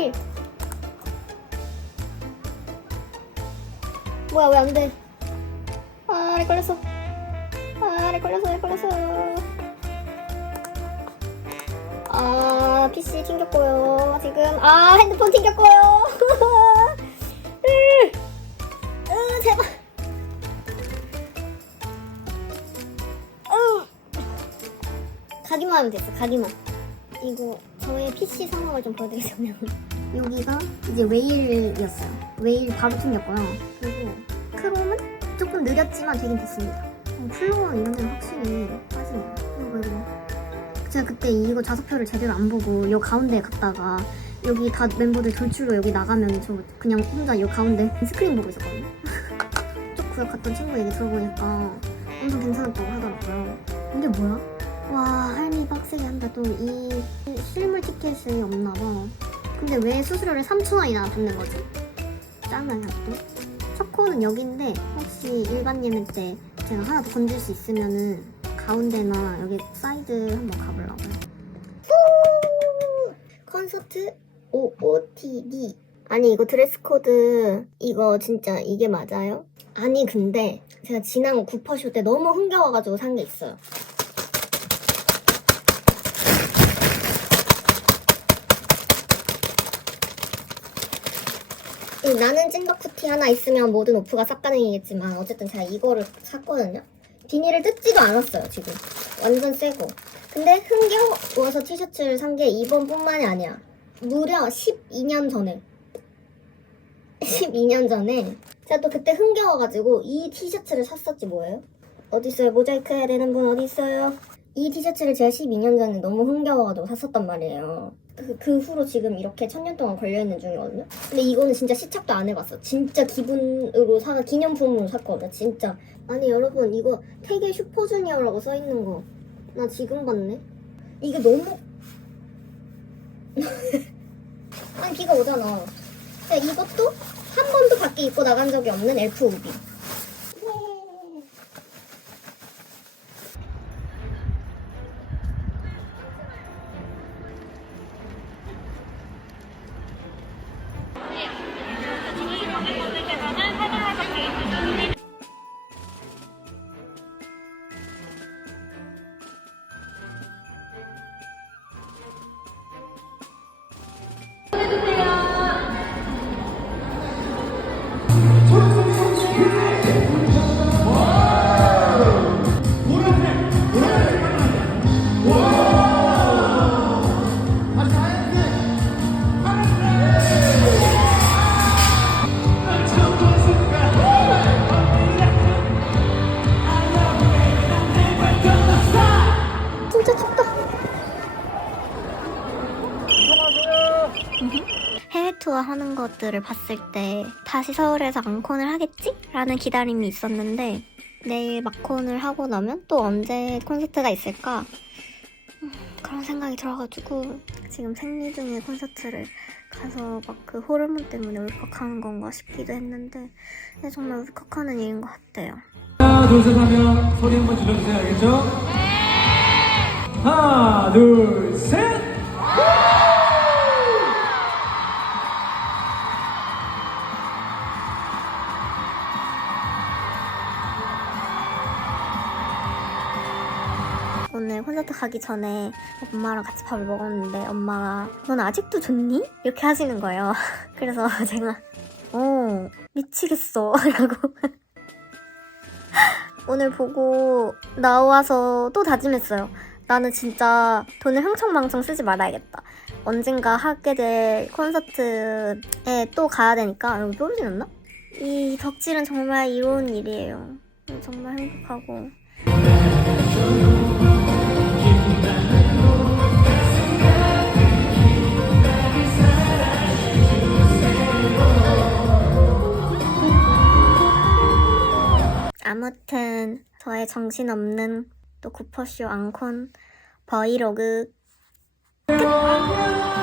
1. 뭐야, 왜 안 돼? 아, 렉 걸렸어. 아, 렉 걸렸어, 렉 걸렸어. 아, PC 튕겼고요. 지금, 아, 핸드폰 튕겼고요. 으, 으, 제발. 으. 가기만 하면 됐어, 가기만. 이거 저의 PC 상황을 좀 보여드리자면 여기가 이제 웨일이었어요. 웨일 바로 튕겼고요. 그리고 크롬은 조금 느렸지만 되긴 됐습니다. 어, 플로어 이런 데는 확실히 빠지네요. 이거 이거. 제가 그때 이거 좌석표를 제대로 안 보고 요 가운데 갔다가 여기 다 멤버들 돌출로 여기 나가면 저 그냥 혼자 요 가운데 스크린 보고 있었거든요. 쭉 구역 갔던 친구 얘기 들어보니까 엄청 괜찮았다고 하더라고요. 근데 뭐야? 와 할미 빡세게 한다 또 이 실물 티켓이 없나 봐 근데 왜 수수료를 3천원이나 받는 거지? 짱나냐 또? 첫 코는 여기인데 혹시 일반 예매 때 제가 하나 더 건질 수 있으면은 가운데나 여기 사이드 한번 가보려고요 후! 콘서트 OOTD 아니 이거 드레스 코드 이거 진짜 이게 맞아요? 아니 근데 제가 지난 구퍼쇼 때 너무 흥겨워가지고 산 게 있어요 이 나는 찐덕 쿠티 하나 있으면 모든 오프가 싹 가능이겠지만 어쨌든 제가 이거를 샀거든요. 비닐을 뜯지도 않았어요 지금. 완전 새거. 근데 흥겨워서 티셔츠를 산 게 이번뿐만이 아니야. 무려 12년 전에. 12년 전에 제가 또 그때 흥겨워가지고 이 티셔츠를 샀었지 뭐예요? 어디 있어요? 모자이크 해야 되는 분 어디 있어요? 이 티셔츠를 제가 12년 전에 너무 흥겨워가지고 샀었단 말이에요. 그, 그 후로 지금 이렇게 천년 동안 걸려있는 중이거든요. 근데 이거는 진짜 시착도 안 해봤어. 진짜 기분으로 사, 기념품으로 샀거든. 진짜. 아니 여러분 이거 태계 슈퍼주니어라고 써있는 거. 나 지금 봤네. 이게 너무. 아니 비가 오잖아. 근데 이것도 한 번도 밖에 입고 나간 적이 없는 엘프 우비. 해외 투어 하는 것들을 봤을 때 다시 서울에서 앙콘을 하겠지? 라는 기다림이 있었는데 내일 막콘을 하고 나면 또 언제 콘서트가 있을까? 음, 그런 생각이 들어가지고 지금 생리 중에 콘서트를 가서 막 그 호르몬 때문에 울컥하는 건가 싶기도 했는데 정말 울컥하는 일인 것 같아요. 하나 둘셋 하면 소리 한번 질러주세요 알겠죠? 하나 둘셋 오늘 콘서트 가기 전에 엄마랑 같이 밥을 먹었는데 엄마가 넌 아직도 좋니? 이렇게 하시는 거예요. 그래서 제가 어 미치겠어 라고 오늘 보고 나와서 또 다짐했어요. 나는 진짜 돈을 흥청망청 쓰지 말아야겠다. 언젠가 하게 될 콘서트에 또 가야 되니까 여기 뾰루지 났나? 이 덕질은 정말 이로운 일이에요. 정말 행복하고 아무튼 저의 정신없는 또 구퍼쇼 앙콘 버이로그 끝!